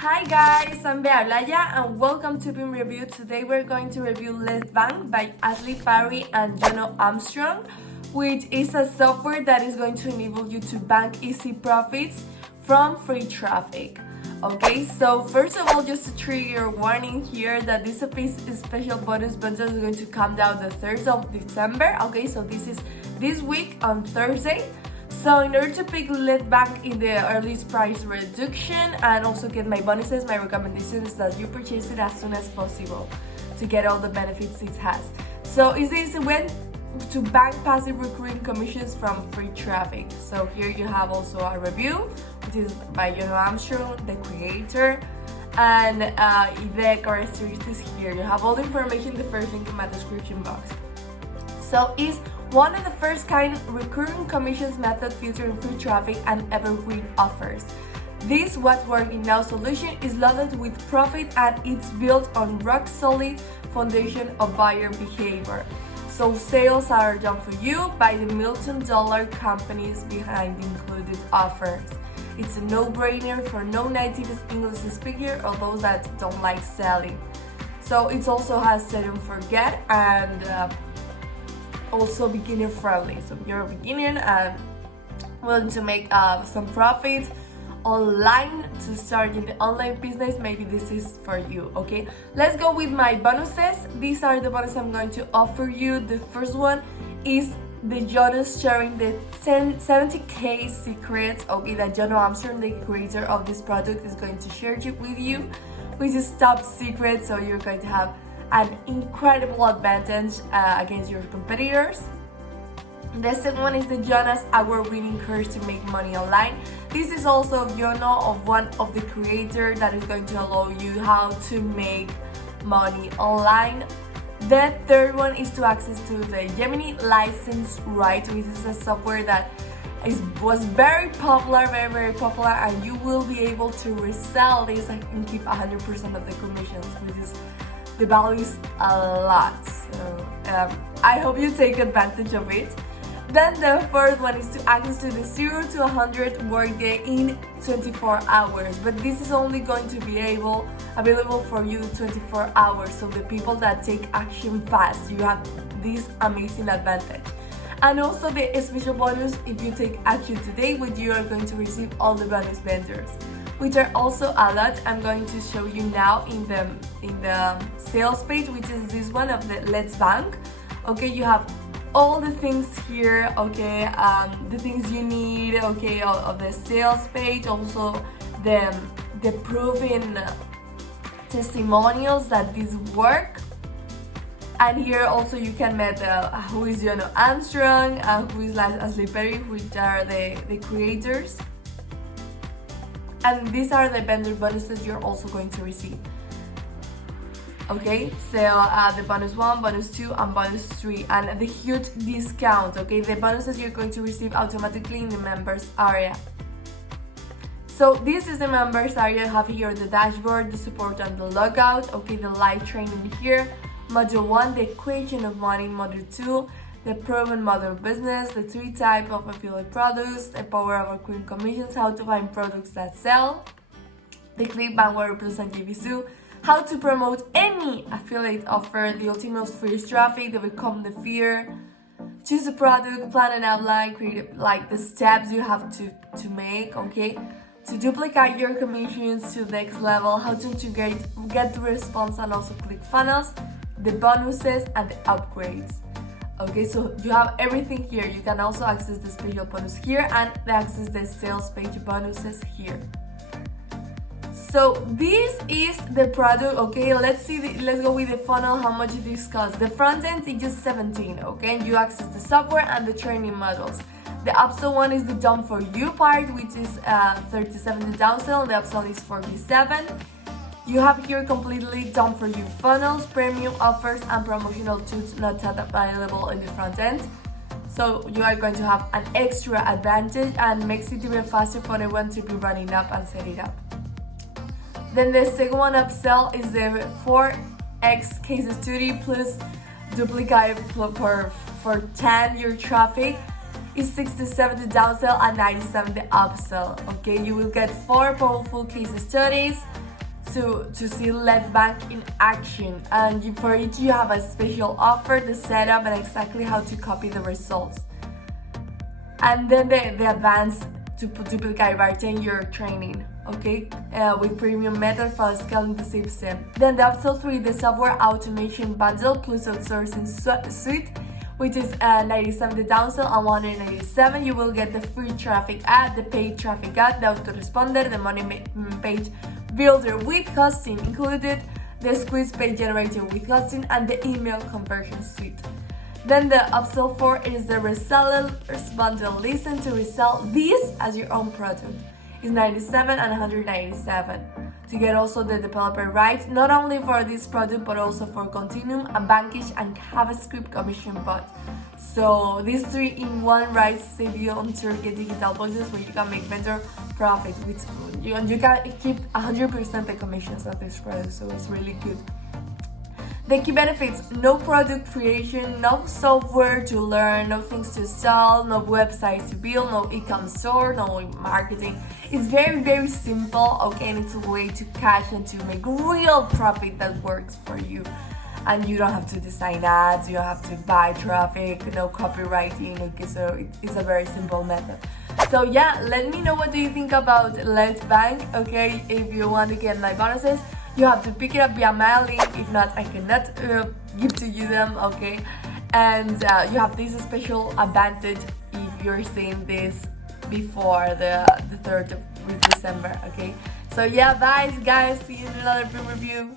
Hi guys, I'm Bea Olaya and welcome to BIM Review. Today we're going to review Let's Bank by Ashley Parry and Jono Armstrong, which is a software that is going to enable you to bank easy profits from free traffic. Okay, so first of all, just a trigger warning here that this special bonus bundle is going to come down the 3rd of December. Okay, so this is this week on Thursday. So in order to pick Let's Bank in the earliest price reduction and also get my bonuses, my recommendation is that you purchase it as soon as possible to get all the benefits it has. So is this when to bank passive recurring commissions from free traffic. So here you have also a review, which is by Jono Armstrong, the creator, and the characteristics here. You have all the information in the first link in my description box. So is one of the first kind recurring commissions method featuring free traffic and evergreen offers. This what's working now solution is loaded with profit and it's built on rock solid foundation of buyer behavior. So sales are done for you by the multi-dollar companies behind the included offers. It's a no-brainer for no-native English speaker or those that don't like selling. So it also has set and forget and also beginner friendly. So if you're a beginner and willing to make some profit online to start in the online business, maybe this is for you. Okay, let's go with my bonuses. These are the bonuses I'm going to offer you. The first one is the Jonas sharing the 70k secrets, okay, that Jono Armstrong, the creator of this product, is going to share with you, which is top secret. So you're going to have an incredible advantage against your competitors. The second one is the Jonas award-winning course to make money online. This is also Jono, of one of the creators, that is going to allow you how to make money online. The third one is to access to the Gemini license, right, which is a software that was very popular, very popular, and you will be able to resell this and keep 100% of the commissions, which is the value is a lot. So I hope you take advantage of it. Then the fourth one is to access to the 0 to 100 workday in 24 hours. But this is only going to be available for you 24 hours. So the people that take action fast, you have this amazing advantage. And also the special bonus, if you take action today, which you are going to receive all the bonus vendors, which are also a lot. I'm going to show you now in the sales page, which is this one of the Let's Bank. Okay, you have all the things here, okay, the things you need, okay, of the sales page, also the proven testimonials that this work. And here also you can meet who is Jono Armstrong and who is Ashley Parry, which are the creators. And these are the vendor bonuses you're also going to receive. Okay, so the bonus 1, bonus 2, and bonus 3, and the huge discount. Okay, the bonuses you're going to receive automatically in the members area. So this is the members area. You have here the dashboard, the support and the logout. Okay, the live training here. Module 1, the equation of money. Module 2, the proven model business, the 3 types of affiliate products, the power of recurring commissions, how to find products that sell, the ClickBank 100% GBSU, how to promote any affiliate offer, the ultimate free traffic, the become the fear, choose a product, plan an outline, create like the steps you have to make, okay, to duplicate your commissions to the next level, how to integrate, get the response, and also click funnels, the bonuses and the upgrades. Okay, so you have everything here. You can also access the special bonus here and access the sales page bonuses here. So this is the product. Okay, let's go with the funnel, how much this costs. The front end is just 17, okay, you access the software and the training models. The upsell one is the done for you part, which is 37. The downsell, the upsell is 47. You have here completely done for you funnels, premium offers, and promotional tools not available in the front end. So you are going to have an extra advantage and makes it even faster for anyone to be running up and set it up. Then the second one upsell is the 4x case study plus duplicate for 10 your traffic is 67 the downsell and 97 the upsell. Okay, you will get 4 powerful case studies to see Let Bank in action, and for it you have a special offer, the setup, and exactly how to copy the results. And then the advanced to duplicate by 10-year training, okay, with premium method for scaling the system. Then the upsell 3, the software automation bundle plus outsourcing suite, which is 97 the downsell, and 197 you will get the free traffic ad, the paid traffic ad, the autoresponder, the money page builder with hosting included, the squeeze page generator with hosting, and the email conversion suite. Then the upsell 4 is the resellers bundle. Listen to resell this as your own product. It's 97 and 197 to get also the developer rights, not only for this product but also for Continuum and Bankish and JavaScript commission bot. So these 3-in-1 rights save you on Turkey digital boxes where you can make better profit with, and you can keep 100% the commissions of this product, so it's really good. The key benefits: no product creation, no software to learn, no things to sell, no websites to build, no e-com store, no marketing. It's very simple, okay, and it's a way to cash and to make real profit that works for you. And you don't have to design ads, you don't have to buy traffic, no copywriting, okay, so it's a very simple method. So yeah, let me know what do you think about Let Bank, okay? If you want to get my bonuses, you have to pick it up via my link. If not, I cannot give to you them, okay? And you have this special advantage if you're seeing this before the 3rd of December, okay? So yeah, bye guys, see you in another review.